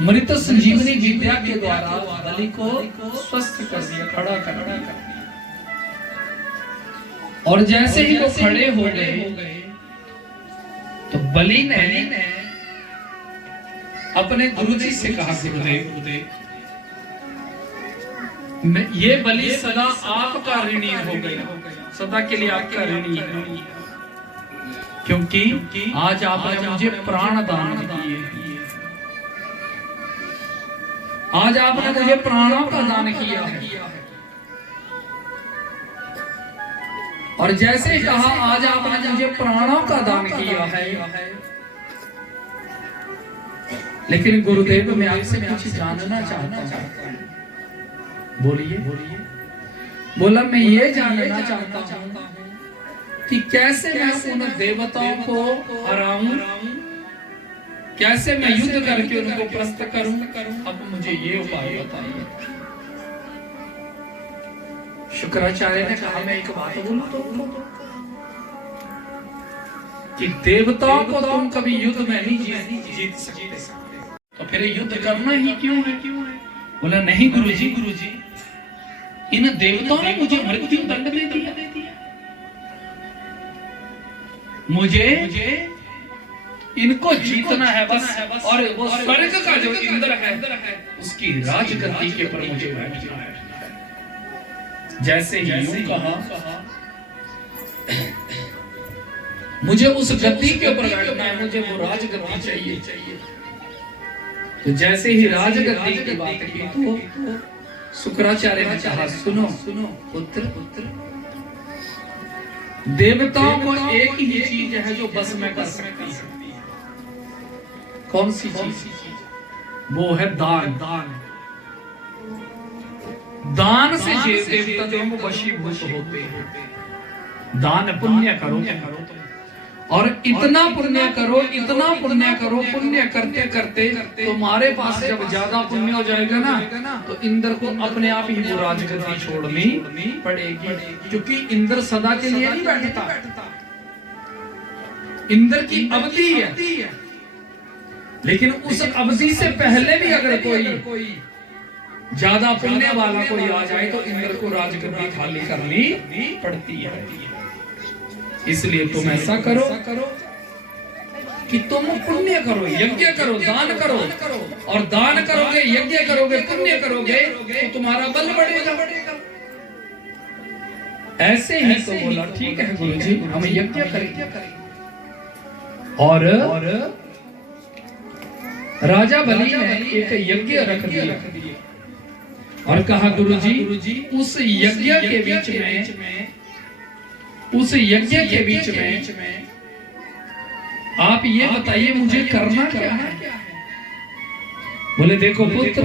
मृत संजीवनी विद्या के द्वारा बलि को स्वस्थ कर दिया, खड़ा कर दिया। और जैसे ही वो खड़े हो गए तो बलि ने अपने गुरुजी से कहा, गुरुदेव ये बलि सदा आपका ऋणी हो गया, सदा के लिए आपका ऋणी है, क्योंकि आज आपने मुझे प्राण दान दिए, आज आपने मुझे प्राणों का दान किया है। और जैसे कहा आज आपने मुझे प्राणों का दान किया है, लेकिन गुरुदेव मैं आपसे कुछ जानना चाहता हूं। बोलिए। बोला मैं ये जानना चाहता हूं कि कैसे मैं उन देवताओं को हराऊं, कैसे मैं युद्ध करके उनको परास्त करूं। अब मुझे ये उपाय बताइए। शुक्राचार्य ने कहा मैं एक बात बोलूं तो कि देवताओं को तुम कभी युद्ध में नहीं जीत सकते, तो फिर युद्ध करना ही क्यों है? बोला नहीं गुरुजी, इन देवताओं ने मुझे मृत्यु दंड दे दिया, मुझे इनको जीतना है बस। और वो स्वर्ग का जो इंद्र है उसकी राजगद्दी के ऊपर मुझे बैठना है। जैसे ही यूं कहा मुझे उस गद्दी के ऊपर बैठना है, मुझे वो राजगद्दी चाहिए। तो जैसे ही राजगद्दी की बात की तो शुक्राचार्य ने कहा सुनो पुत्र, देवताओं को एक ही चीज है जो बस में कर सकती है। कौन सी चीज? वो है दान। दान से देवता जो वो वशीभूत होते हैं। दान पुण्य करो और इतना पुण्य करो, पुण्य करते करते तुम्हारे पास जब ज्यादा पुण्य हो जाएगा ना तो इंद्र को अपने आप ही वो राजगद्दी छोड़नी पड़ेगी, क्योंकि इंद्र सदा के लिए नहीं बैठता, इंद्र की अवधि है। लेकिन उस अवधि से पहले भी अगर कोई ज्यादा पुण्य वाला कोई आ जाए तो इंद्र को राजगद्दी खाली करनी पड़ती है। इसलिए तुम ऐसा करो कि तुम पुण्य करो, यज्ञ करो, दान करो, और दान करोगे, यज्ञ करोगे, पुण्य करोगे तो तुम्हारा बल बढ़ेगा। ऐसे ही तो बोला ठीक है गुरुजी, हम यज्ञ करेंगे। और राजा बलि ने एक यज्ञ रख दिया और कहा गुरुजी उस यज्ञ के बीच में आप ये बताइए मुझे करना क्या है। बोले देखो पुत्र,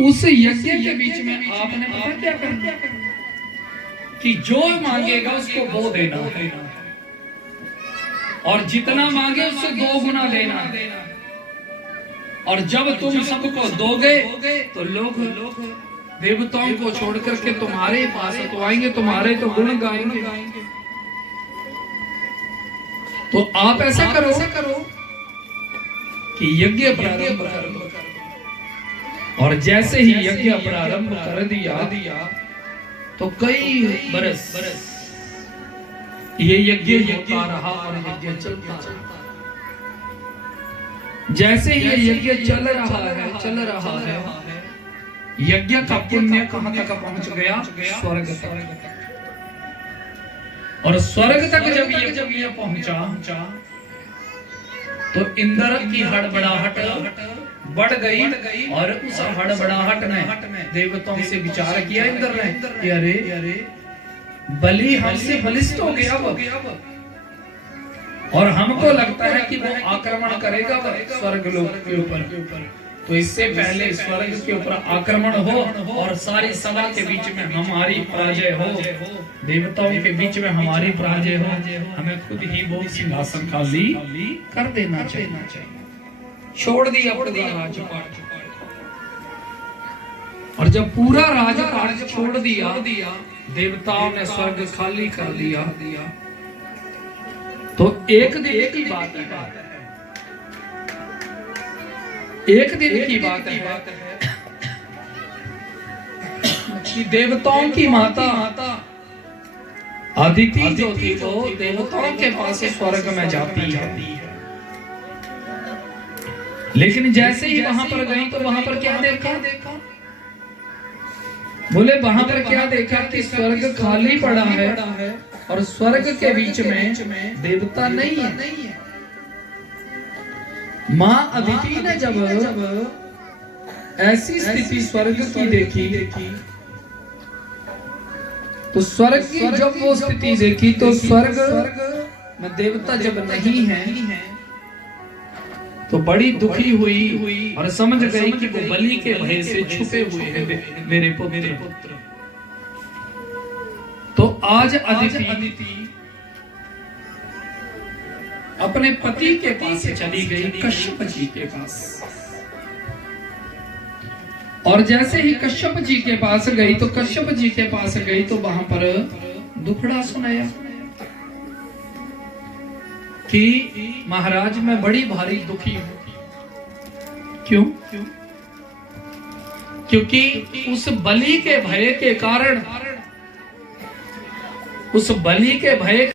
उस यज्ञ के बीच में आपने पता क्या करना कि जो मांगेगा उसको वो देना है, और जितना मांगे उससे 2 गुना देना। और जब तुम सबको दोगे तो लोग देवताओं को छोड़ करके तुम्हारे पास तो आएंगे, तुम्हारे तो गुण गाएंगे। तो आप ऐसा करो कि यज्ञ प्रारंभ करो। और जैसे ही यज्ञ प्रारंभ कर दिया तो कई बरस ये यज्ञ होता रहा और यज्ञ चलता रहा। जैसे ही ये यज्ञ चल रहा है, यज्ञ का पुण्य कहां तक पहुंच गया? स्वर्ग तक। और स्वर्ग तक जब ये पहुंचा तो इंद्र की हड़बड़ाहट बढ़ गई, और उस हड़बड़ाहट ने देवताओं से विचार किया इंद्र ने कि अरे बलि हमसे बलिष्ठ हो गया और हमको लगता है कि वो आक्रमण करेगा स्वर्ग लोक के ऊपर। तो इससे पहले स्वर्ग के ऊपर आक्रमण हो और सारी सभा के बीच में हमारी पराजय हो, देवताओं के बीच में हमारी पराजय हो, हमें खुद ही वो सिंहासन खाली कर देना चाहिए। छोड़ दिया पूरा राजपाट, और जब पूरा राजपाट छोड़ दिया, देवताओं ने स्वर्ग खाली कर दिया, तो एक दिन की बात है एक दिन की बात है कि देवताओं की माता अदिति जो थी वो देवताओं के पास स्वर्ग में जाती है, लेकिन जैसे ही वहां पर गई तो वहां पर क्या देखा? बोले वहां पर क्या देखा कि स्वर्ग खाली पड़ा है और स्वर्ग के बीच में देवता नहीं है। मां अदिति ने जब ऐसी स्थिति स्वर्ग की देखी तो स्वर्ग की जब वो स्थिति देखी तो स्वर्ग में देवता जब नहीं है तो बड़ी दुखी हुई और समझ गई कि वो बलि के भय से छुपे हुए हैं मेरे पुत्र। तो आज अदिति अपने पति के पास चली गई, कश्यप जी के पास। और जैसे ही कश्यप जी के पास गई तो कश्यप जी के पास गई तो वहां पर दुखड़ा सुनाया कि महाराज मैं बड़ी भारी दुखी हूं। क्यों? क्योंकि उस बलि के भय के कारण, उस बलि के भय